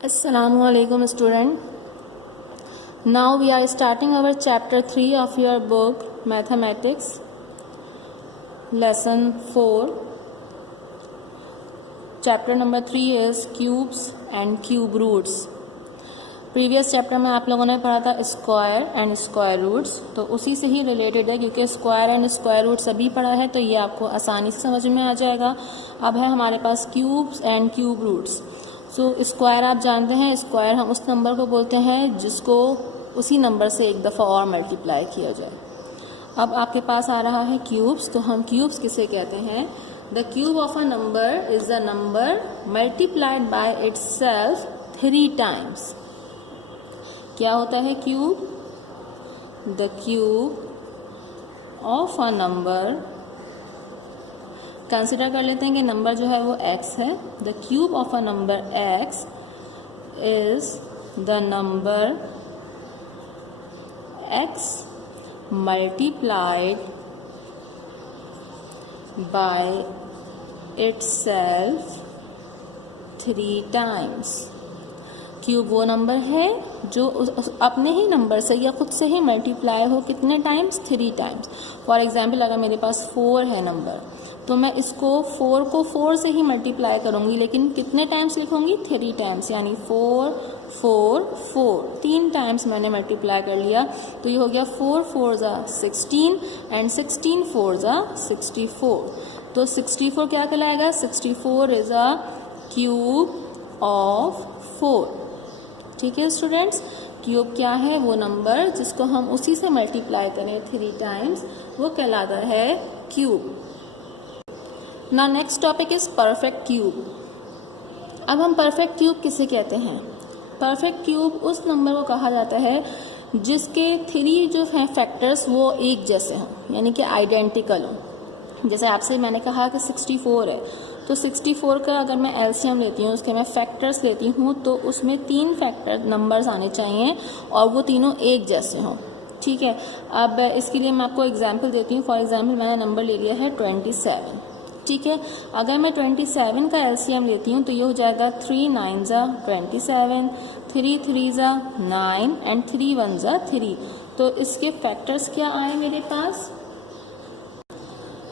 Assalamu alaikum student. Now we are starting our chapter 3 of your book Mathematics, lesson 4. Chapter number 3 is cubes and cube roots. Previous chapter में आप लोगों ने पढ़ा था square and square roots, तो उसी से ही रिलेटेड है क्योंकि स्क्वायर एंड स्क्वायर रूट सभी पढ़ा है तो ये आपको आसानी से समझ में आ जाएगा। अब है हमारे पास cubes and cube roots. So square आप जानते हैं, स्क्वायर हम उस नंबर को बोलते हैं जिसको उसी नंबर से एक दफ़ा और मल्टीप्लाई किया जाए। अब आपके पास आ रहा है क्यूब्स, तो हम क्यूब्स किसे कहते हैं? The cube of a number is the number multiplied by itself 3 times. क्या होता है cube? The cube of a number, consider कर लेते हैं कि नंबर जो है वो x है। The cube of a number x is the number x multiplied by itself 3 times. Cube वो नंबर है जो अपने ही नंबर से या खुद से ही मल्टीप्लाई हो कितने टाइम्स? 3 टाइम्स। फॉर एग्जाम्पल अगर मेरे पास 4 है नंबर, तो मैं इसको 4 को 4 से ही मल्टीप्लाई करूंगी, लेकिन कितने टाइम्स लिखूंगी? 3 टाइम्स, यानी 4 4 4 3 टाइम्स मैंने मल्टीप्लाई कर लिया। तो ये हो गया 4 4 ज़ा 16 एंड 16 4 ज़ा 64। तो 64 क्या कहलाएगा? 64 इज अ क्यूब ऑफ 4। ठीक है स्टूडेंट्स, क्यूब क्या है? वो नंबर जिसको हम उसी से मल्टीप्लाई करें 3 टाइम्स, वो कहलाता है क्यूब। ना next topic is perfect cube. अब हम परफेक्ट क्यूब किसे कहते हैं? परफेक्ट क्यूब उस नंबर को कहा जाता है जिसके 3 जो हैं फैक्टर्स वो एक जैसे हों, यानी कि आइडेंटिकल हों। जैसे आपसे मैंने कहा कि 64 है, तो 64 का अगर मैं एलसीएम लेती हूँ, उसके मैं फैक्टर्स लेती हूँ, तो उसमें 3 फैक्टर नंबर्स आने चाहिए और वो तीनों एक जैसे हों। ठीक है, अब इसके लिए मैं आपको एग्जांपल देती हूँ। फॉर एग्जांपल मैंने नंबर ले लिया है 27। ठीक है, अगर मैं 27 का एलसीएम लेती हूँ तो ये हो जाएगा 3 9 ज़ा 27, 3 3 ज़ा 9 एंड 3 1 ज़ा 3। तो इसके फैक्टर्स क्या आए मेरे पास?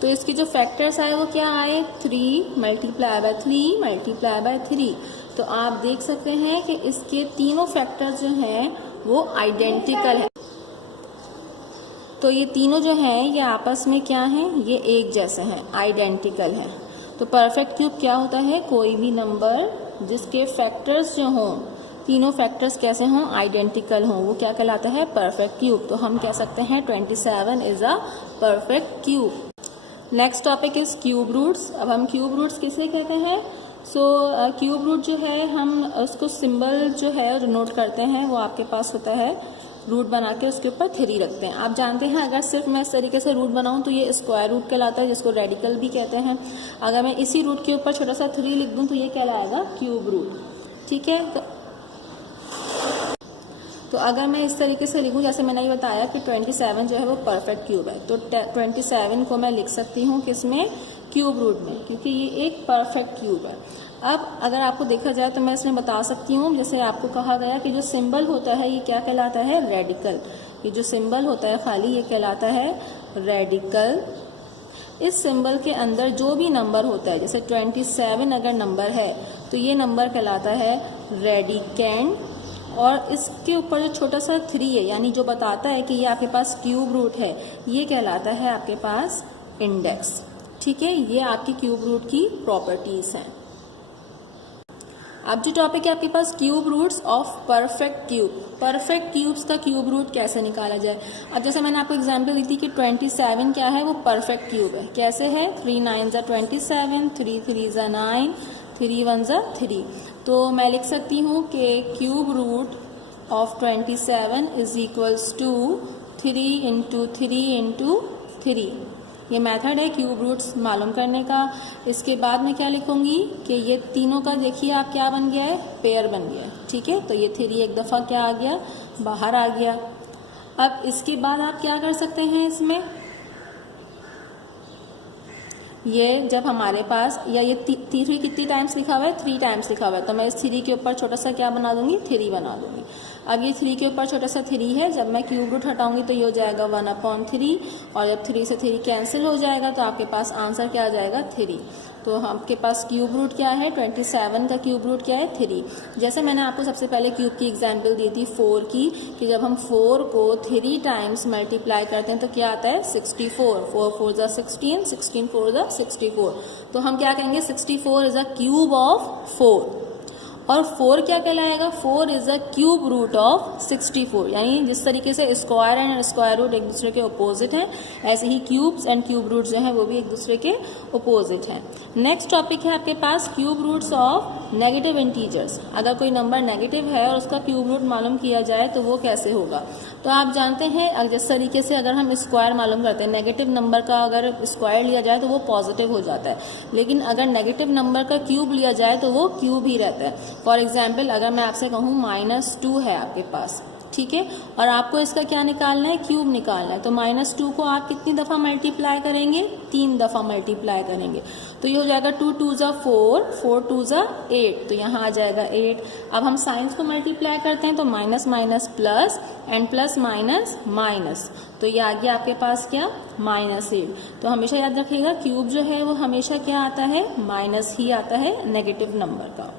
तो इसके जो फैक्टर्स आए वो क्या आए? 3 मल्टीप्लाई बाय 3 मल्टीप्लाई बाय 3। तो आप देख सकते हैं कि इसके तीनों फैक्टर्स जो हैं वो आइडेंटिकल है। तो ये तीनों जो हैं ये आपस में क्या हैं? ये एक जैसे हैं, आइडेंटिकल हैं। तो परफेक्ट क्यूब क्या होता है? कोई भी नंबर जिसके फैक्टर्स जो हों, तीनों फैक्टर्स कैसे हों? आइडेंटिकल हों, वो क्या कहलाता है? Perfect cube. तो हम कह सकते हैं 27 is a perfect cube. Next topic is cube roots. अब हम क्यूब रूट्स किसे कहते हैं? क्यूब रूट जो है हम उसको सिंबल जो है जो नोट करते हैं वो आपके पास होता है, रूट बना के उसके ऊपर 3 रखते हैं। आप जानते हैं अगर सिर्फ मैं इस तरीके से रूट बनाऊं तो ये स्क्वायर रूट कहलाता है, जिसको रेडिकल भी कहते हैं। अगर मैं इसी रूट के ऊपर छोटा सा 3 लिख दूं तो ये कहलाएगा क्यूब रूट। ठीक है, तो अगर मैं इस तरीके से लिखूं, जैसे मैंने ये बताया कि 27 जो है वो परफेक्ट क्यूब है, तो 27 को मैं लिख सकती हूँ किसमें? क्यूब रूट में, क्योंकि ये एक परफेक्ट क्यूब है। अब अगर आपको देखा जाए तो मैं इसमें बता सकती हूँ, जैसे आपको कहा गया कि जो सिंबल होता है ये क्या कहलाता है? रेडिकल। ये जो सिंबल होता है खाली ये कहलाता है रेडिकल। इस सिंबल के अंदर जो भी नंबर होता है, जैसे 27 अगर नंबर है तो ये नंबर कहलाता है रेडिकेंड, और इसके ऊपर जो छोटा सा 3 है, यानी जो बताता है कि ये आपके पास क्यूब रूट है, ये कहलाता है आपके पास इंडेक्स। ठीक है, ये आपकी क्यूब रूट की प्रॉपर्टीज हैं। अब जो टॉपिक है आपके पास cube roots of perfect cube. Perfect cubes का क्यूब रूट कैसे निकाला जाए? अब जैसे मैंने आपको एग्जांपल दी थी कि 27 क्या है? वो परफेक्ट क्यूब है। कैसे है? 3 9 ज़ा 27, 3 3 ज़ा 9, 3 1 ज़ा 3। तो मैं लिख सकती हूँ कि cube root of 27 is equals to 3 into 3 into 3। ये मेथड है क्यूब रूट्स मालूम करने का। इसके बाद मैं क्या लिखूंगी कि ये तीनों का देखिए आप क्या बन गया है? पेयर बन गया है। ठीक है, तो ये 3 एक दफ़ा क्या आ गया? बाहर आ गया। अब इसके बाद आप क्या कर सकते हैं? इसमें ये जब हमारे पास या ये 3 कितनी टाइम्स लिखा हुआ है, 3 टाइम्स लिखा हुआ है, तो मैं इस 3 के ऊपर छोटा सा क्या बना दूंगी, 3 बना दूंगी। अब ये 3 के ऊपर छोटा सा 3 है, जब मैं क्यूब रूट हटाऊंगी तो ये हो जाएगा 1/3, और जब 3 से 3 कैंसिल हो जाएगा तो आपके पास आंसर क्या आ जाएगा, 3। तो आपके पास क्यूब रूट क्या है, 27 का क्यूब रूट क्या है, 3। जैसे मैंने आपको सबसे पहले क्यूब की एग्जाम्पल दी थी 4 की, कि जब हम 4 को 3 टाइम्स मल्टीप्लाई करते हैं तो क्या आता है, 64। 4 4 ज़ा 16, 16 4 ज़ा 64। तो हम क्या कहेंगे, 64 इज अ क्यूब ऑफ 4। और 4 क्या कहलाएगा, 4 is a cube root of 64। यानी जिस तरीके से स्क्वायर एंड स्क्वायर रूट एक दूसरे के अपोजिट हैं, ऐसे ही क्यूब्स एंड क्यूब रूट जो हैं वो भी एक दूसरे के अपोजिट हैं। नेक्स्ट टॉपिक है आपके पास cube roots of negative integers. अगर कोई नंबर नेगेटिव है और उसका क्यूब रूट मालूम किया जाए तो वो कैसे होगा। तो आप जानते हैं जिस तरीके से अगर हम स्क्वायर मालूम करते हैं, नेगेटिव नंबर का अगर स्क्वायर लिया जाए तो वो पॉजिटिव हो जाता है, लेकिन अगर नेगेटिव नंबर का क्यूब लिया जाए तो वो क्यूब ही रहता है। फॉर एग्जाम्पल अगर मैं आपसे कहूँ -2 है आपके पास, ठीक है, और आपको इसका क्या निकालना है, क्यूब निकालना है, तो -2 को आप कितनी दफ़ा मल्टीप्लाई करेंगे, 3 दफ़ा मल्टीप्लाई करेंगे। तो ये हो जाएगा 2 2 ज़ा 4, 4 2 ज़ा 8, तो यहाँ आ जाएगा 8। अब हम साइंस को मल्टीप्लाई करते हैं तो minus minus plus and plus minus minus, तो ये आ गया आपके पास क्या, -8। तो हमेशा याद रखिएगा क्यूब जो है वो हमेशा क्या आता है, माइनस ही आता है नेगेटिव नंबर का।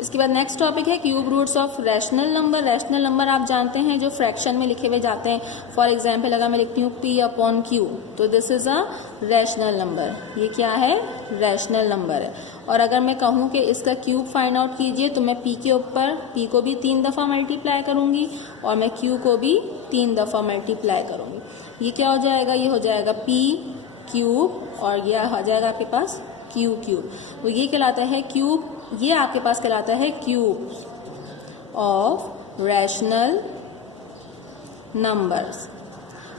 इसके बाद नेक्स्ट टॉपिक है cube roots of rational number. Rational number आप जानते हैं जो फ्रैक्शन में लिखे हुए जाते हैं। फॉर एग्जाम्पल अगर मैं लिखती हूँ P/Q, तो this is a rational number. ये क्या है, रैशनल नंबर है। और अगर मैं कहूँ कि इसका क्यूब फाइंड आउट कीजिए तो मैं P के ऊपर P को भी 3 दफ़ा मल्टीप्लाई करूँगी और मैं Q को भी 3 दफ़ा मल्टीप्लाई करूँगी। ये क्या हो जाएगा, ये हो जाएगा P क्यूब और ये आ जाएगा आपके पास Q क्यूब। तो ये कहलाता है क्यूब, ये आपके पास कहलाता है क्यूब ऑफ रैशनल नंबर्स।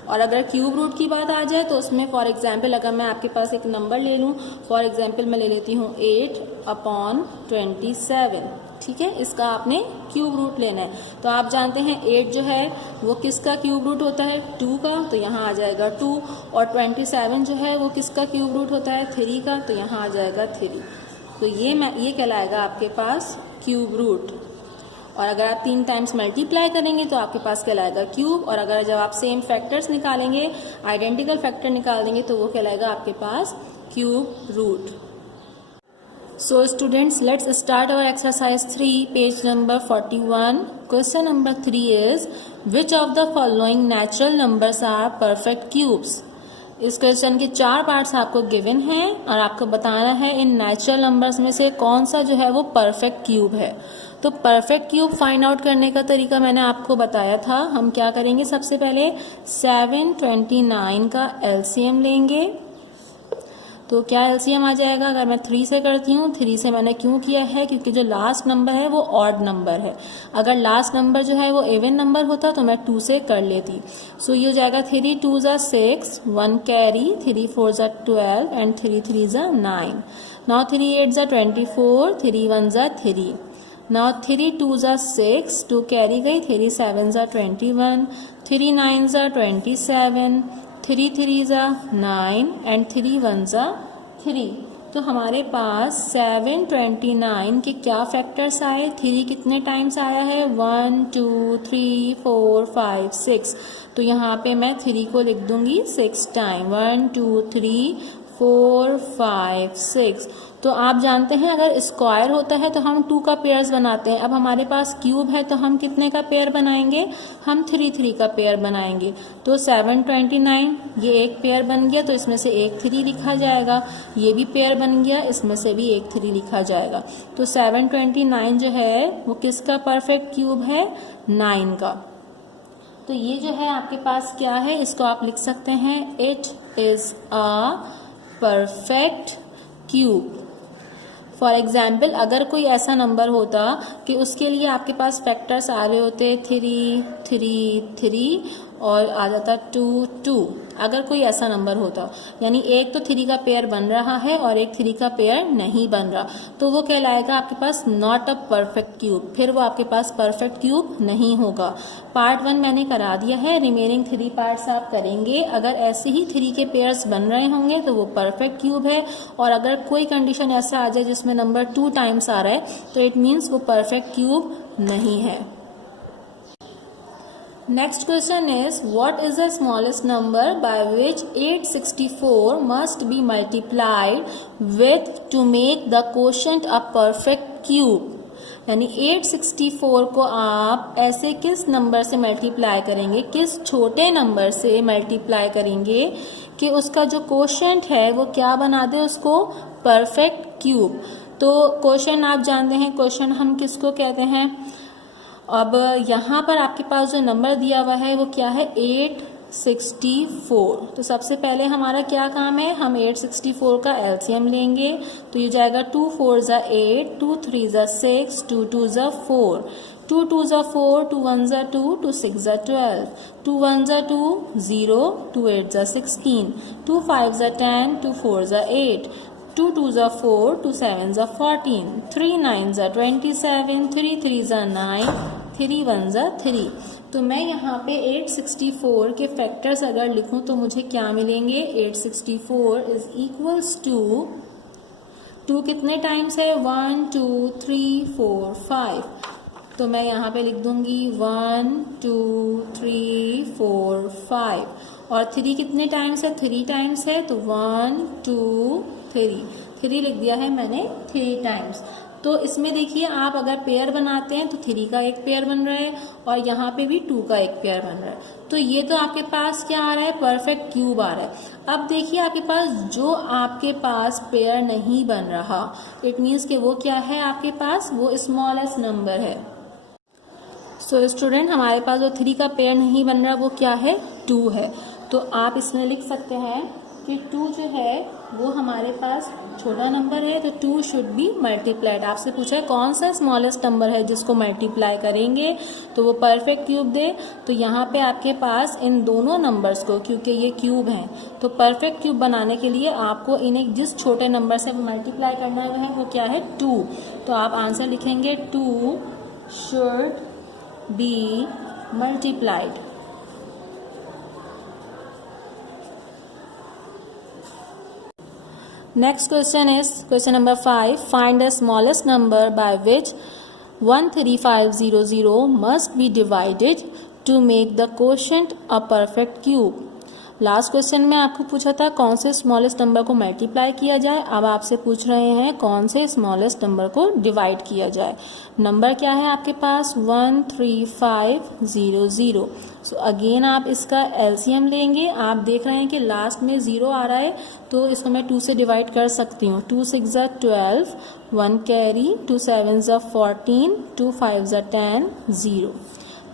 और अगर क्यूब रूट की बात आ जाए तो उसमें फॉर एग्जांपल अगर मैं आपके पास एक नंबर ले लूँ, फॉर एग्जांपल मैं ले लेती हूँ 8/27, ठीक है, इसका आपने क्यूब रूट लेना है। तो आप जानते हैं 8 जो है वो किसका क्यूब रूट होता है, 2 का, तो यहाँ आ जाएगा 2। और 27 जो है वो किसका क्यूब रूट होता है, 3 का, तो यहाँ आ जाएगा 3। तो ये कहलाएगा आपके पास क्यूब रूट। और अगर आप 3 टाइम्स मल्टीप्लाई करेंगे तो आपके पास कहलाएगा क्यूब। और अगर जब आप सेम फैक्टर्स निकालेंगे, आइडेंटिकल फैक्टर निकाल देंगे, तो वो कहलाएगा आपके पास cube root. So students, let's start our exercise 3, page number 41। Question number 3 is which of the following natural numbers are perfect cubes. इस क्वेश्चन के 4 पार्ट्स आपको गिवन हैं और आपको बताना है इन नेचुरल नंबर्स में से कौन सा जो है वो परफेक्ट क्यूब है। तो परफेक्ट क्यूब फाइंड आउट करने का तरीका मैंने आपको बताया था। हम क्या करेंगे, सबसे पहले 729 का एलसीएम लेंगे। तो क्या एलसीएम आ जाएगा, अगर मैं 3 से करती हूँ, 3 से मैंने क्यों किया है, क्योंकि जो लास्ट नंबर है वो ऑड नंबर है। अगर लास्ट नंबर जो है वो इवन नंबर होता तो मैं 2 से कर लेती। सो ये हो जाएगा 3 2 ज़ा 6, 1 कैरी, 3 4 ज़ा 12 एंड 3 3 ज़ा 9। नाउ 3 8 ज़ा 24, 3 1 ज़ा 3। नाउ 3 2 ज़ा 6, 2 कैरी गई, 3 7 ज़ा 21, 3 9 ज़ा 27, 3 3 ज़ा 9 एंड 3 1 ज़ा 3। तो हमारे पास 729 के क्या फैक्टर्स आए, 3 कितने टाइम्स आया है, 1 2 3 4 5 6। तो यहाँ पे मैं 3 को लिख दूंगी 6 टाइम, 1 2 3 4 5 6। तो आप जानते हैं अगर स्क्वायर होता है तो हम 2 का पेयर्स बनाते हैं। अब हमारे पास क्यूब है तो हम कितने का पेयर बनाएंगे, हम 3 3 का पेयर बनाएंगे। तो 729 ये एक पेयर बन गया, तो इसमें से एक 3 लिखा जाएगा। ये भी पेयर बन गया, इसमें से भी एक 3 लिखा जाएगा। तो 729 जो है वो किसका परफेक्ट क्यूब है, 9 का। तो ये जो है आपके पास क्या है, इसको आप लिख सकते हैं it is a perfect cube. For example अगर कोई ऐसा नंबर होता कि उसके लिए आपके पास फैक्टर्स आ रहे होते 3 3 3 और आ जाता 2 2, अगर कोई ऐसा नंबर होता, यानी एक तो 3 का पेयर बन रहा है और एक 3 का पेयर नहीं बन रहा, तो वो कहलाएगा आपके पास नॉट अ परफेक्ट क्यूब, फिर वो आपके पास परफेक्ट क्यूब नहीं होगा। पार्ट 1 मैंने करा दिया है, रिमेनिंग 3 पार्ट्स आप करेंगे। अगर ऐसे ही 3 के पेयर्स बन रहे होंगे तो वो परफेक्ट क्यूब है, और अगर कोई कंडीशन ऐसा आ जाए जिसमें नंबर 2 टाइम्स आ रहा है तो इट मीन्स वो परफेक्ट क्यूब नहीं है। Next question is, what is the smallest number by which 864 must be multiplied with to make the quotient a perfect cube? यानी 864 को आप ऐसे किस नंबर से मल्टीप्लाई करेंगे, किस छोटे नंबर से मल्टीप्लाई करेंगे कि उसका जो क्वोशंट है वो क्या बना दे उसको परफेक्ट क्यूब। तो क्वोशंट आप जानते हैं, क्वोशंट हम किसको कहते हैं। अब यहाँ पर आपके पास जो नंबर दिया हुआ है वो क्या है 864। तो सबसे पहले हमारा क्या काम है, हम 864 का एलसीएम लेंगे, तो ये जाएगा 2 4 ज़ा 8, 2 3 ज़ा 6, 2 2 ज़ा 4, 2 2 ज़ा 4, 2 1 ज़ा 2, 2 6 ज़ा 12, 2 1 ज़ा 2 0, 2 8 ज़ा 16, 2 5 ज़ा 10, 2 4 ज़ा 8, 2 2 ज़ा 4, 2 7 ज़ा 14, 3 9 ज़ा 27, 3 3 ज़ा 9, 3 1 ज़ा 3। तो मैं यहाँ पे 864 के फैक्टर्स अगर लिखूँ तो मुझे क्या मिलेंगे, 864 इज इक्वल्स टू 2 कितने टाइम्स है 1 2 3 4 5, तो मैं यहाँ पे लिख दूंगी 1 2 3 4 5, और 3 कितने टाइम्स है 3 टाइम्स है, तो 1 2 3 लिख दिया है मैंने 3 टाइम्स। तो इसमें देखिए आप अगर पेयर बनाते हैं तो 3 का एक पेयर बन रहा है और यहाँ पे भी 2 का एक पेयर बन रहा है, तो ये तो आपके पास क्या आ रहा है परफेक्ट क्यूब आ रहा है। अब देखिए आपके पास जो आपके पास पेयर नहीं बन रहा, इट मीन्स कि वो क्या है आपके पास, वो स्मॉलेस्ट नंबर है। सो स्टूडेंट हमारे पास जो 3 का पेयर नहीं बन रहा वो क्या है 2 है, तो आप इसमें लिख सकते हैं कि 2 जो है वो हमारे पास छोटा नंबर है, तो 2 शुड बी मल्टीप्लाइड। आपसे पूछा है कौन सा स्मॉलेस्ट नंबर है जिसको मल्टीप्लाई करेंगे तो वो परफेक्ट क्यूब दे, तो यहाँ पे आपके पास इन दोनों नंबर्स को, क्योंकि ये क्यूब हैं, तो परफेक्ट क्यूब बनाने के लिए आपको इन्हें जिस छोटे नंबर से मल्टीप्लाई करना है वो क्या है 2, तो आप आंसर लिखेंगे 2 should be multiplied. Next question is question number 5. Find the smallest number by which 13500 must be divided to make the quotient a perfect cube. Last question में आपको पूछा था कौन से स्मॉलेस्ट नंबर को मल्टीप्लाई किया जाए, अब आपसे पूछ रहे हैं कौन से स्मॉलेस्ट नंबर को डिवाइड किया जाए। नंबर क्या है आपके पास 13500। सो अगेन आप इसका एलसीएम लेंगे, आप देख रहे हैं कि लास्ट में 0 आ रहा है, तो इसको मैं 2 से डिवाइड कर सकती हूँ। 2 6 ज़ा 12, 1 कैरी, 2 7 ज़ा 14, 2 5 ज़ा 10, 0।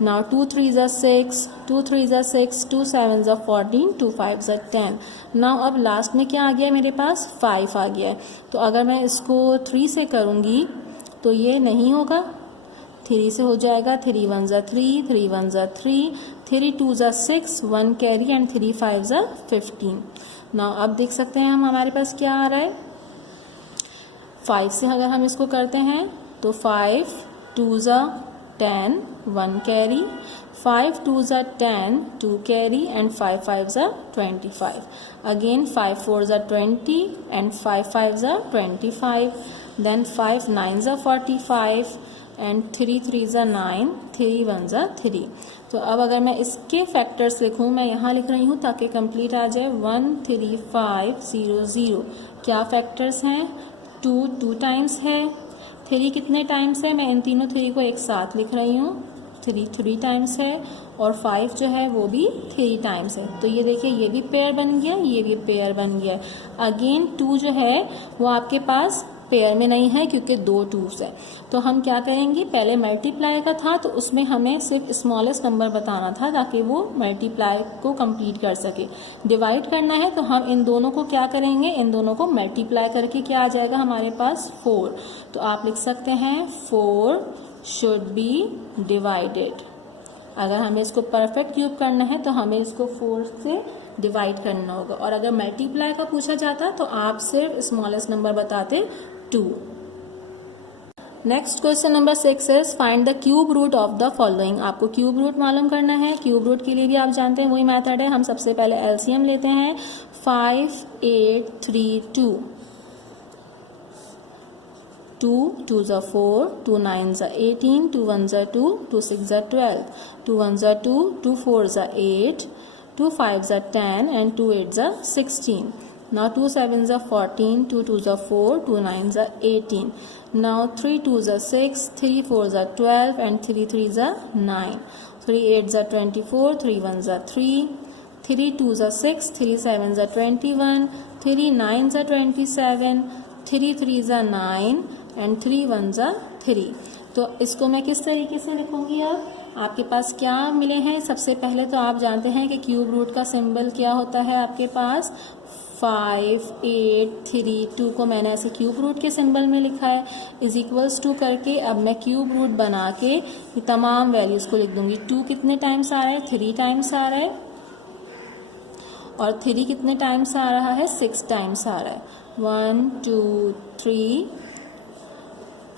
Now 2 3 ज़ा 6, 2 3 ज़ा 6, 2 7 ज़ा 14, 2 5 ज़ा 10। Now अब लास्ट में क्या आ गया मेरे पास 5 आ गया है, तो अगर मैं इसको 3 से करूँगी तो ये नहीं होगा, 3 से हो जाएगा 3 1 ज़ा 3, 3 1 ज़ा 3, 3 2 ज़ा 6, 1 कैरी एंड 3 5 ज़ा 15। Now अब देख सकते हैं हम हमारे पास क्या आ रहा है, 5 से अगर हम इसको करते हैं तो 5 2 ज़ा 10, 1 कैरी, 5 2 ज़ा 10, 2 कैरी एंड 5 5 ज़ा 25। अगेन 5 4 ज़ा 20 एंड 5 5 ज़ा 25, देन 5 9 ज़ा 45 एंड 3 3 ज़ा 9, 3 1 ज़ा 3। तो अब अगर मैं इसके फैक्टर्स लिखूँ, मैं यहाँ लिख रही हूँ ताकि कंप्लीट आ जाए 13500। क्या फैक्टर्स हैं, 2 2 टाइम्स है, 3 कितने टाइम्स है, मैं इन तीनों 3 को एक साथ लिख रही हूँ, 3 3 टाइम्स है, और 5 जो है वो भी 3 टाइम्स है। तो ये देखिए ये भी पेयर बन गया, ये भी पेयर बन गया। अगेन 2 जो है वो आपके पास पेयर में नहीं है क्योंकि 2 2s है, तो हम क्या करेंगे, पहले मल्टीप्लाई का था तो उसमें हमें सिर्फ स्मॉलेस्ट नंबर बताना था ताकि वो मल्टीप्लाई को कंप्लीट कर सके। डिवाइड करना है तो हम इन दोनों को क्या करेंगे, इन दोनों को मल्टीप्लाई करके क्या आ जाएगा हमारे पास 4, तो आप लिख सकते हैं 4 शुड बी डिवाइडेड। अगर हमें इसको परफेक्ट क्यूब करना है तो हमें इसको 4 से डिवाइड करना होगा, और अगर मल्टीप्लाई का पूछा जाता तो आप सिर्फ स्मॉलेस्ट नंबर बताते 2। Next question number 6 is find the cube root of the following. आपको क्यूब रूट मालूम करना है। क्यूब रूट के लिए भी आप जानते हैं वही मेथड है। हम सबसे पहले एलसीएम लेते हैं। 5, 8, 3, 2। 2 2s are 4, 2 9s are 18, 2 1s are 2, 2 6s are 12, 2 1s are 2, 2 4s are 8, 2 5s are 10, and 2 8s are 16. Now 2 7s are 14, 2 2s are 4, 2 9s are 18. Now 3 2s are 6, 3 4s are 12, and 3 3s are 9. 3 8s are 24, 3 1s are 3, 3 2s are 6, 3 7s are 21, 3 9s are 27, 3 3s are 9, and 3 1s are 3। तो इसको मैं किस तरीके से लिखूंगी? अब आपके पास क्या मिले हैं? सबसे पहले तो आप जानते हैं कि क्यूब रूट का सिंबल क्या होता है आपके पास। 5 8 3 2 को मैंने ऐसे क्यूब रूट के सिंबल में लिखा है, इज इक्वल्स टू करके अब मैं क्यूब रूट बना के ये तमाम वैल्यूज को लिख दूंगी। 2 कितने टाइम्स आ रहा है? 3 टाइम्स आ रहा है। और 3 कितने टाइम्स आ रहा है? 6 टाइम्स आ रहा है। 1 2 3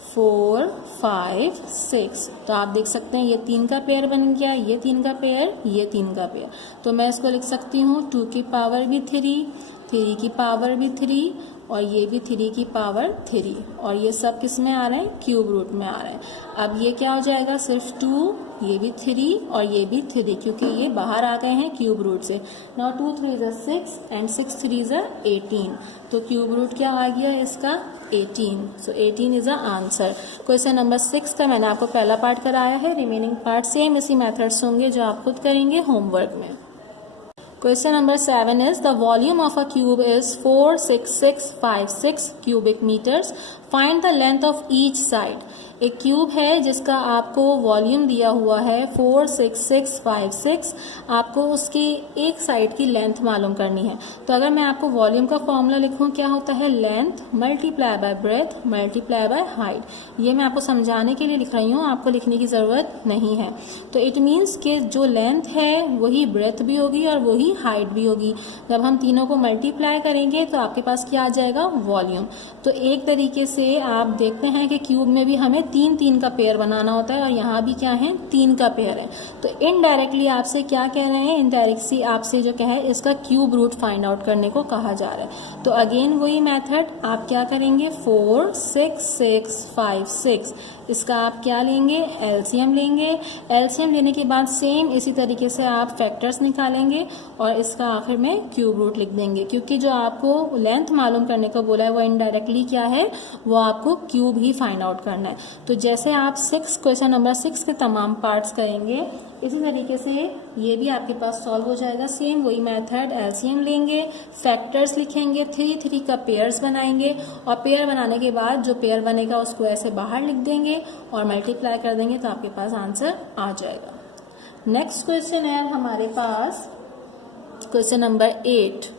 4 5 6। तो आप देख सकते हैं ये 3 का पेयर बन गया, ये 3 का पेयर, ये 3 का पेयर। तो मैं इसको लिख सकती हूँ 2 की पावर भी 3, 3 की पावर भी 3, और ये भी 3 की पावर 3, और ये सब किस में आ रहे हैं? क्यूब रूट में आ रहे हैं। अब ये क्या हो जाएगा? सिर्फ 2, ये भी 3 और ये भी 3, क्योंकि ये बाहर आ गए हैं क्यूब रूट से। Now 2 3s are 6 and 6 3s are 18। तो क्यूब रूट क्या आ गया इसका? 18। सो 18 is the answer. Question number 6 का मैंने आपको पहला पार्ट कराया है, रिमेनिंग पार्ट सेम इसी मेथड्स होंगे जो आप खुद करेंगे होमवर्क में। Question number 7 is the volume of a cube is 46656 cubic meters. Find the length of each side. एक क्यूब है जिसका आपको वॉल्यूम दिया हुआ है 46656। आपको उसकी एक साइड की लेंथ मालूम करनी है। तो अगर मैं आपको वॉल्यूम का फॉर्मूला लिखूं, क्या होता है? Length multiply by breadth multiply by height. ये मैं आपको समझाने के लिए लिख रही हूँ, आपको लिखने की ज़रूरत नहीं है। तो इट मीन्स कि जो लेंथ है वही ब्रेथ भी होगी और वही हाइट भी होगी। जब हम तीनों को मल्टीप्लाई करेंगे तो आपके पास क्या आ जाएगा? वॉल्यूम। तो एक तरीके से आप देखते हैं कि क्यूब में भी हमें 3 का पेयर बनाना होता है, और यहाँ भी क्या है? 3 का पेयर है। तो इनडायरेक्टली आपसे क्या कह रहे हैं? इनडायरेक्टली आपसे जो कहे इसका क्यूब रूट फाइंड आउट करने को कहा जा रहा है। तो अगेन वही मेथड आप क्या करेंगे? 4 6 6 5 6, इसका आप क्या लेंगे? एलसीएम लेंगे। एलसीएम लेने के बाद सेम इसी तरीके से आप फैक्टर्स निकालेंगे और इसका आखिर में क्यूब रूट लिख देंगे, क्योंकि जो आपको लेंथ मालूम करने को बोला है वो इनडायरेक्टली क्या है? वो आपको क्यूब ही फाइंड आउट करना है। तो जैसे आप क्वेश्चन नंबर 6 के तमाम पार्ट्स करेंगे, इसी तरीके से ये भी आपके पास सॉल्व हो जाएगा। सेम वही मेथड, एलसीएम लेंगे, फैक्टर्स लिखेंगे, 3 3 का पेयर्स बनाएंगे, और पेयर बनाने के बाद जो पेयर बनेगा उसको ऐसे बाहर लिख देंगे और मल्टीप्लाई कर देंगे तो आपके पास आंसर आ जाएगा। नेक्स्ट क्वेश्चन है हमारे पास question number 8।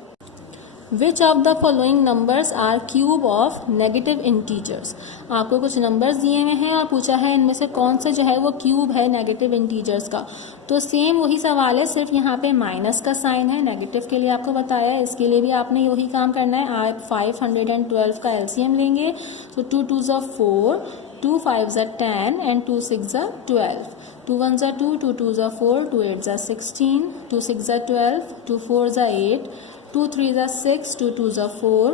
Which of the following numbers are cube of negative integers. आपको कुछ नंबर्स दिए हुए हैं और पूछा है इनमें से कौन से जो है वो क्यूब है नेगेटिव इंटीजर्स का। तो सेम वही सवाल है, सिर्फ यहाँ पे माइनस का साइन है। नेगेटिव के लिए आपको बताया है, इसके लिए भी आपने वही काम करना है। आप 512 का एलसीएम लेंगे, तो 2 2s are 4, 2 5s are 10, and 2 6s are 12. 2 1s are 2, 2 2s are 4, 2 8s are 16, 2 6s are 12, 2 4s are 8, 2 3s are 6, 2 2s are 4,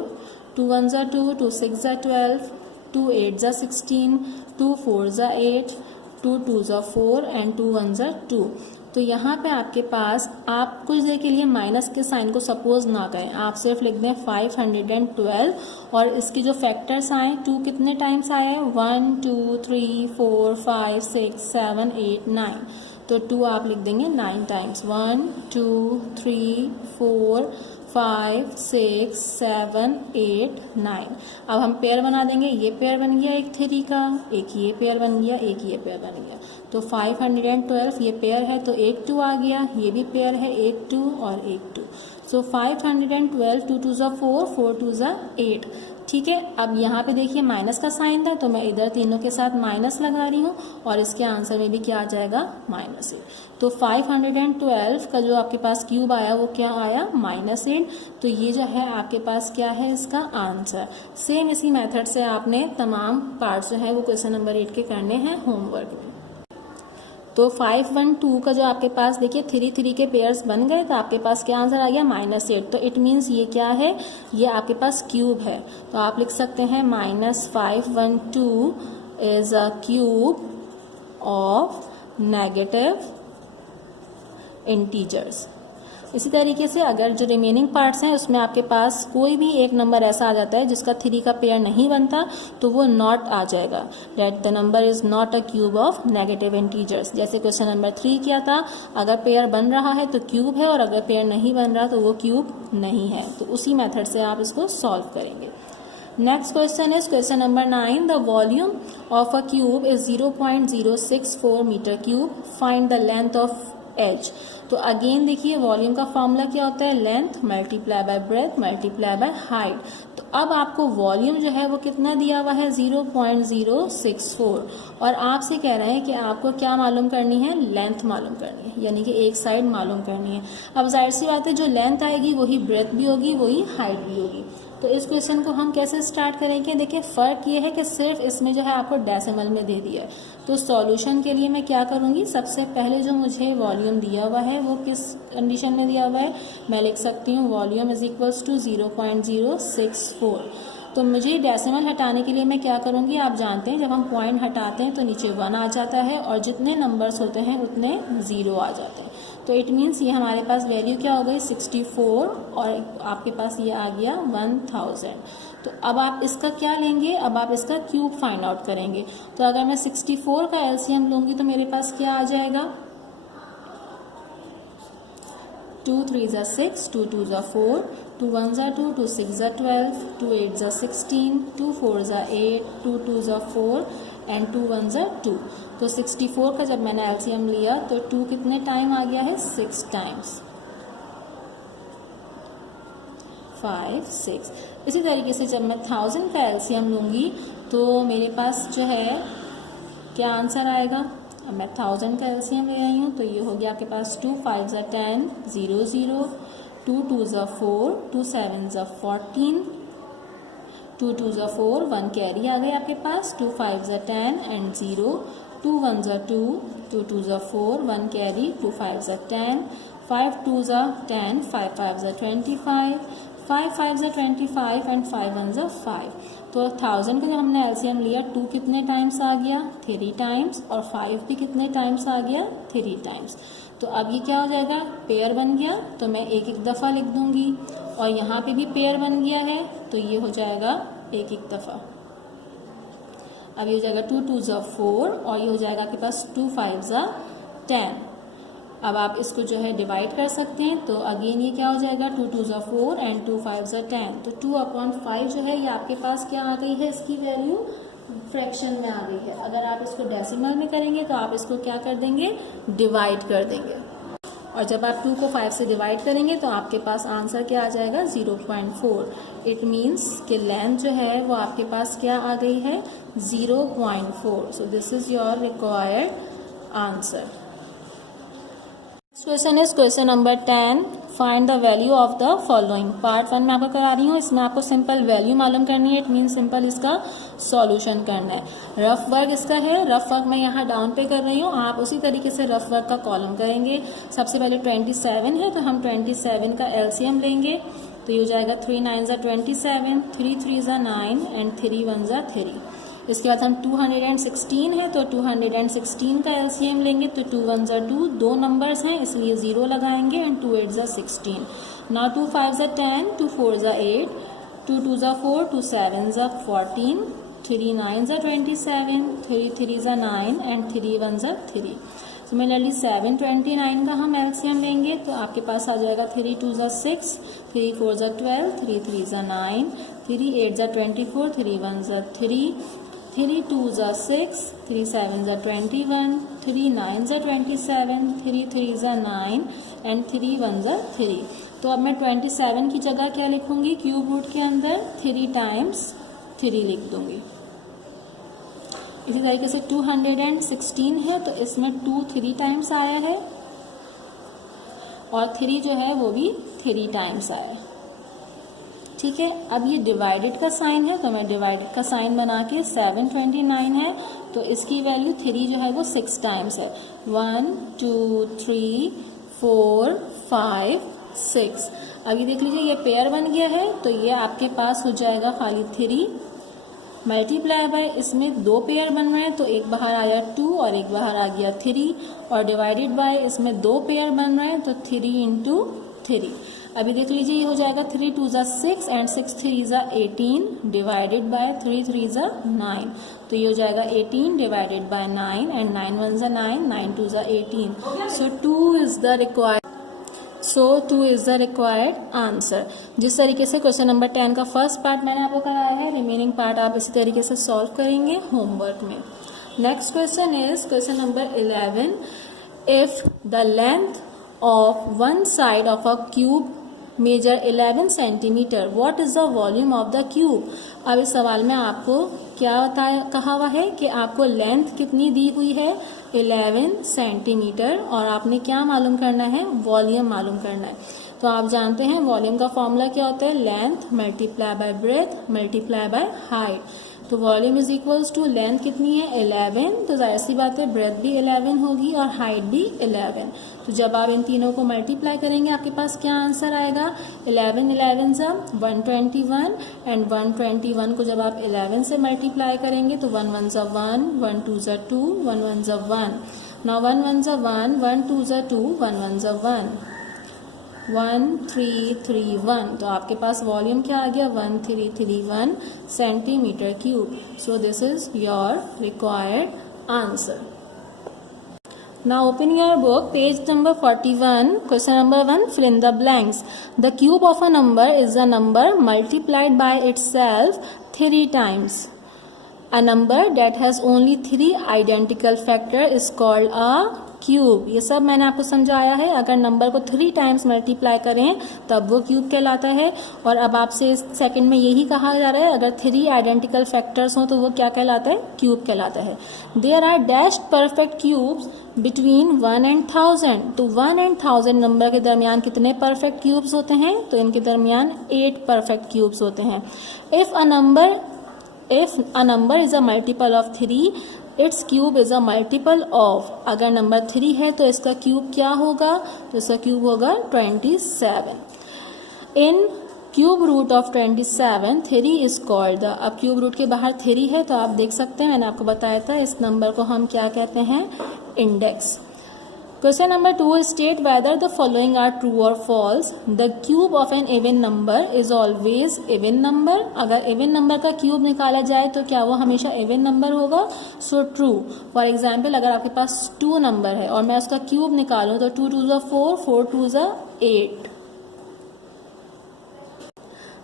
2 1s are 2, 2 6s are 12, 2 8s are 16, 2 4s are 8, 2 2s are 4, and 2 1s are 2। तो यहाँ पे आपके पास आप कुछ देर के लिए minus के sign को सपोज ना करें, आप सिर्फ लिख दें 512, और इसके जो फैक्टर्स आए 2 कितने टाइम्स आए? 1 2 3 4 5 6 7 8 9। तो 2 आप लिख देंगे 9 टाइम्स, 1 2 3 4 5 6 7 8 9। अब हम पेयर बना देंगे, ये पेयर बन गया एक 3 का, एक ये पेयर बन गया, एक ये पेयर बन गया। तो 512 ये पेयर है तो एक 2 आ गया, ये भी पेयर है एक 2 और एक 2। सो 512, 2 2s are 4, 4 2s are 8। ठीक है, अब यहाँ पे देखिए माइनस का साइन था तो मैं इधर तीनों के साथ माइनस लगा रही हूँ और इसके आंसर में भी क्या आ जाएगा -8। तो 512 का जो आपके पास क्यूब आया वो क्या आया -8। तो ये जो है आपके पास क्या है इसका आंसर। सेम इसी मेथड से आपने तमाम पार्ट्स जो है वो क्वेश्चन नंबर 8 के करने हैं होमवर्क में। तो 512 का जो आपके पास देखिए 3 3 के पेयर्स बन गए तो आपके पास क्या आंसर आ गया -8। तो इट मीन्स ये क्या है, ये आपके पास क्यूब है। तो आप लिख सकते हैं -512 is a cube of negative integers. इसी तरीके से अगर जो रिमेनिंग पार्ट्स हैं उसमें आपके पास कोई भी एक नंबर ऐसा आ जाता है जिसका 3 का पेयर नहीं बनता तो वो नॉट आ जाएगा, that the number is not a cube of negative integers. जैसे क्वेश्चन नंबर 3 किया था, अगर पेयर बन रहा है तो क्यूब है और अगर पेयर नहीं बन रहा तो वो क्यूब नहीं है। तो उसी मेथड से आप इसको सॉल्व करेंगे। Next question is question number 9। The volume of a cube is 0.064 metre cube, find the length of edge. तो अगेन देखिए वॉल्यूम का फॉर्मूला क्या होता है, length multiply by breadth multiply by height. तो अब आपको वॉल्यूम जो है वो कितना दिया हुआ है 0.064 और आपसे कह रहे हैं कि आपको क्या मालूम करनी है, लेंथ मालूम करनी है, यानी कि एक साइड मालूम करनी है। अब जाहिर सी बात है जो लेंथ आएगी वही ब्रेथ भी होगी वही हाइट भी होगी। तो इस क्वेश्चन को हम कैसे स्टार्ट करेंगे, देखिए फ़र्क ये है कि सिर्फ इसमें जो है आपको डेसिमल में दे दिया है। तो सॉल्यूशन के लिए मैं क्या करूँगी, सबसे पहले जो मुझे वॉल्यूम दिया हुआ है वो किस कंडीशन में दिया हुआ है, मैं लिख सकती हूँ वॉल्यूम इज इक्वल्स टू 0.064। तो मुझे डेसिमल हटाने के लिए मैं क्या करूँगी, आप जानते हैं जब हम पॉइंट हटाते हैं तो नीचे 1 आ जाता है और जितने नंबर्स होते हैं उतने 0 आ जाते हैं। तो इट मीन्स ये हमारे पास वैल्यू क्या हो गई 64 और आपके पास ये आ गया 1000। तो अब आप इसका क्या लेंगे, अब आप इसका क्यूब फाइंड आउट करेंगे। तो अगर मैं 64 का एलसीएम लूँगी तो मेरे पास क्या आ जाएगा, 2 3 ज़ा 6, 2 2 ज़ा 4, 2 1 ज़ा 2, 2 6 ज़ा 12, 2 8 ज़ा 16, 2 4 ज़ा 8, 2 2 ज़ा 4 एंड 2 1 ज़ा 2। तो 64 का जब मैंने एलसीएम लिया तो 2 कितने टाइम आ गया है 6 टाइम्स, 5 6। इसी तरीके से जब मैं 1000 का एलसीएम लूँगी तो मेरे पास जो है क्या आंसर आएगा। अब मैं 1000 का एलसीएम ले आई हूँ तो ये हो गया आपके पास 2 5 ज़ा 10 0 0, 2 2 ज़ा 4, 2 7 ज़ा 14, 2 2 ज़ा 4, 1 कैरी आ गई आपके पास, 2 5 ज़ा 10 एंड 0, 2 1 ज़ा 2, 2 2 ज़ा 4, 1 कैरी, 2 5 ज़ा 10, 5 2 ज़ा 10, 5 5 ज़ा 25, 5 5 ज़ा 25 एंड 5 1 ज़ा 5। तो 1000 का जब हमने एलसीएम लिया 2 कितने टाइम्स आ गया 3 टाइम्स और 5 भी कितने टाइम्स आ गया 3 टाइम्स। तो अब ये क्या हो जाएगा, पेयर बन गया तो मैं एक एक दफ़ा लिख दूंगी और यहाँ पे भी पेयर बन गया है तो ये हो जाएगा एक एक दफ़ा। अब ये हो जाएगा 2 2 ज़ा 4 और ये हो जाएगा आपके पास 2 5 ज़ा 10। अब आप इसको जो है डिवाइड कर सकते हैं तो अगेन ये क्या हो जाएगा 2 2 ज़ा 4 एंड 2 5 ज़ा 10। तो 2/5 जो है ये आपके पास क्या आ गई है, इसकी वैल्यू फ्रैक्शन में आ गई है। अगर आप इसको डेसिमल में करेंगे तो आप इसको क्या कर देंगे, डिवाइड कर देंगे और जब आप 2 को 5 से डिवाइड करेंगे तो आपके पास आंसर क्या आ जाएगा 0.4। इट मीन्स कि लेंथ जो है वो आपके पास क्या आ गई है 0.4। So this is your required answer. Question is question number 10, find the value of the following. Part 1 में आपको करा रही हूँ, इसमें आपको सिंपल वैल्यू मालूम करनी है, इट मीन सिंपल इसका सॉल्यूशन करना है। रफ वर्क इसका है, रफ वर्क मैं यहाँ डाउन पे कर रही हूँ, आप उसी तरीके से रफ वर्क का कॉलम करेंगे। सबसे पहले 27 है तो हम 27 का एलसीएम लेंगे तो ये हो जाएगा 3 9 ज़ा 27, 3 3 ज़ा 9 एंड 3 1 ज़ा 3। इसके बाद हम 216 है तो 216 का एलसीएम लेंगे तो 2 1 ज़ा 2, 2 नंबर्स हैं इसलिए 0 लगाएंगे एंड 2 8 ज़ा 16। नाउ 2 5 ज़ा 10, 2 4 ज़ा 8, 2 2 ज़ा 4, 2 7 ज़ा 14, 3 9 ज़ा 27, 3 3 ज़ा 9 एंड 3 1 ज़ा 3। सिमिलरली 729 का हम एलसीएम लेंगे तो आपके पास आ जाएगा 3 2 ज़ा 6, 3 4 ज़ा 12, 3 3 ज़ा 9, 3 8 ज़ा 24, 3 1 ज़ा 3, 3 2 ज़ा 6, 3 7 ज़ा 21, 3 9 ज़ा 27, 3 3 ज़ा 9 एंड 3 1 ज़ा 3। तो अब मैं 27 की जगह क्या लिखूंगी, क्यूब रूट के अंदर 3 टाइम्स 3 लिख दूंगी। इसी तरीके से 216 है तो इसमें 2 3 टाइम्स आया है और 3 जो है वो भी 3 टाइम्स आया है। ठीक है, अब ये डिवाइडेड का साइन है तो मैं डिवाइडेड का साइन बना के 729 है तो इसकी वैल्यू 3 जो है वो 6 टाइम्स है। 1 2 3 4 5 6। अभी देख लीजिए ये पेयर बन गया है तो ये आपके पास हो जाएगा खाली 3 मल्टीप्लाई बाय, इसमें 2 पेयर बन रहे हैं तो एक बाहर आया 2 और एक बाहर आ गया 3 और डिवाइडेड बाय, इसमें 2 पेयर बन रहे हैं तो 3 इंटू 3। अभी देख लीजिए ये हो जाएगा 3 2 ज़ा 6 एंड 6 3 ज़ा 18 डिवाइडेड बाय 3 3 ज़ा 9 तो ये हो जाएगा 18 डिवाइडेड बाय 9 एंड 9 1 ज़ा 9 9 2 ज़ा 18। सो 2 इज द रिक्वायर्ड आंसर। जिस तरीके से क्वेश्चन नंबर 10 का फर्स्ट पार्ट मैंने आपको कराया है, रिमेनिंग पार्ट आप इसी तरीके से सॉल्व करेंगे होमवर्क में। Next question is question number 11। If the length of one side of a cube measure 11 centimetre, what is the volume of the cube. अब इस सवाल में आपको क्या कहा हुआ है कि आपको लेंथ कितनी दी हुई है 11 सेंटीमीटर और आपने क्या मालूम करना है, वॉल्यूम मालूम करना है। तो आप जानते हैं वॉल्यूम का फॉर्मूला क्या होता है, length multiply by breadth multiply by height. तो volume is equals to length कितनी है 11, तो जाहिर सी बात है ब्रेथ भी 11 होगी और हाइट भी 11। तो जब आप इन तीनों को मल्टीप्लाई करेंगे आपके पास क्या आंसर आएगा, 11 11 ज़ा 121 एंड 121 को जब आप 11 से मल्टीप्लाई करेंगे तो 1 1 ज़ा 1 1 2 ज़ा 2 1 1 ज़ा 1। नाउ 1 1 ज़ा 1 1 2 ज़ा 2 1 1 ज़ा 1 1 3 3 1। तो आपके पास वॉल्यूम क्या आ गया 1331 centimetre cube. So this is your required answer. Now open your book, page number 41, question number 1, fill in the blanks. The cube of a number is a number multiplied by itself 3 times. A number that has only 3 identical factor is called a cube. ये सब मैंने आपको समझाया है, अगर number को 3 times multiply करें तब वो क्यूब कहलाता है। और अब आपसे सेकंड में यही कहा जा रहा है अगर 3 आइडेंटिकल फैक्टर्स हो तो वो क्या कहलाता है, क्यूब कहलाता है। There are dashed perfect cubes between 1 and 1000। तो 1 and 1000 नंबर के दरमियान कितने परफेक्ट क्यूब्स होते हैं, तो इनके दरमियान 8 परफेक्ट क्यूब्स होते हैं। If a number is a multiple of 3, it's cube is a multiple of. अगर नंबर 3 है तो इसका क्यूब क्या होगा, तो इसका क्यूब होगा 27। In cube root of 27 3 is called the. अब क्यूब रूट के बाहर 3 है तो आप देख सकते हैं, मैंने आपको बताया था इस नंबर को हम क्या कहते हैं, index. Question number 2, state whether the following are true और false. The cube of an even number is always even number. अगर इवन नंबर का क्यूब निकाला जाए तो क्या वो हमेशा इवन नंबर होगा, सो ट्रू। फॉर एग्जाम्पल अगर आपके पास 2 नंबर है और मैं उसका क्यूब निकालूं तो 2 2 ज़ा 4 4 2 ज़ा 8।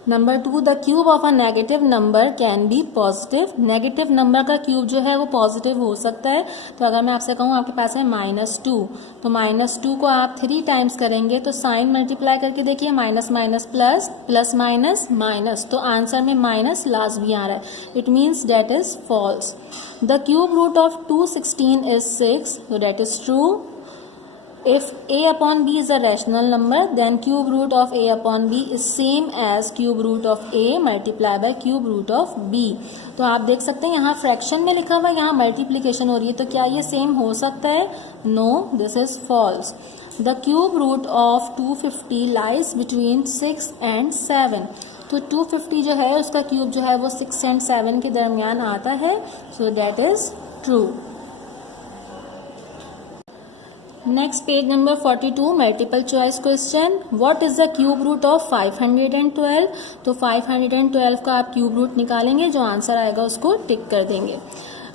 Number 2, the cube of a negative number can be positive. Negative number का क्यूब जो है वो पॉजिटिव हो सकता है। तो अगर मैं आपसे कहूँ आपके पास है -2, तो -2 को आप 3 टाइम्स करेंगे तो साइन मल्टीप्लाई करके देखिए, minus minus plus plus minus minus, तो आंसर में माइनस लास्ट भी आ रहा है, it means that is false. The cube root of 216 is 6, so that is true. If a upon b is a rational number, then cube root of a upon b is same as cube root of a multiplied by cube root of b. तो आप देख सकते हैं यहाँ fraction में लिखा हुआ है, यहाँ मल्टीप्लिकेशन हो रही है, तो क्या ये सेम हो सकता है? No, this is false. The cube root of 250 lies between 6 and 7. तो 250 जो है उसका क्यूब जो है वो 6 and 7 के दरमियान आता है, so that is true. Next page number 42, multiple choice question. What is the cube root of 512? तो 512 का आप क्यूब रूट निकालेंगे, जो आंसर आएगा उसको टिक कर देंगे।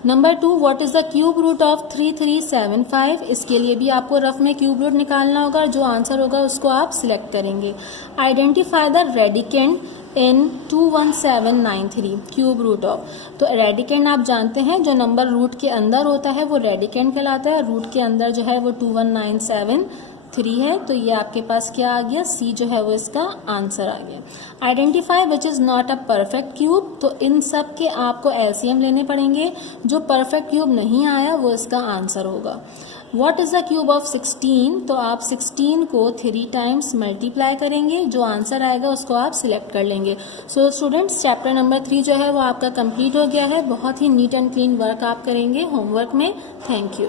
Number 2, what is the cube root of 3375? इसके लिए भी आपको रफ में क्यूब रूट निकालना होगा, जो आंसर होगा उसको आप सिलेक्ट करेंगे। Identify the radicand in 21793, cube root of. तो रेडिकेंड आप जानते हैं जो नंबर रूट के अंदर होता है वो रेडिकेंड कहलाता है, रूट के अंदर जो है वो 2197 3 है, तो ये आपके पास क्या आ गया, सी जो है वो इसका आंसर आ गया। Identify which is not a perfect cube, तो इन सब के आपको एलसीएम लेने पड़ेंगे, जो परफेक्ट क्यूब नहीं आया वो इसका आंसर होगा। What is the cube of 16, तो आप 16 को 3 टाइम्स मल्टीप्लाई करेंगे, जो आंसर आएगा उसको आप सिलेक्ट कर लेंगे। सो स्टूडेंट्स, चैप्टर नंबर 3 जो है वो आपका कंप्लीट हो गया है। बहुत ही नीट एंड क्लीन वर्क आप करेंगे होमवर्क में। Thank you.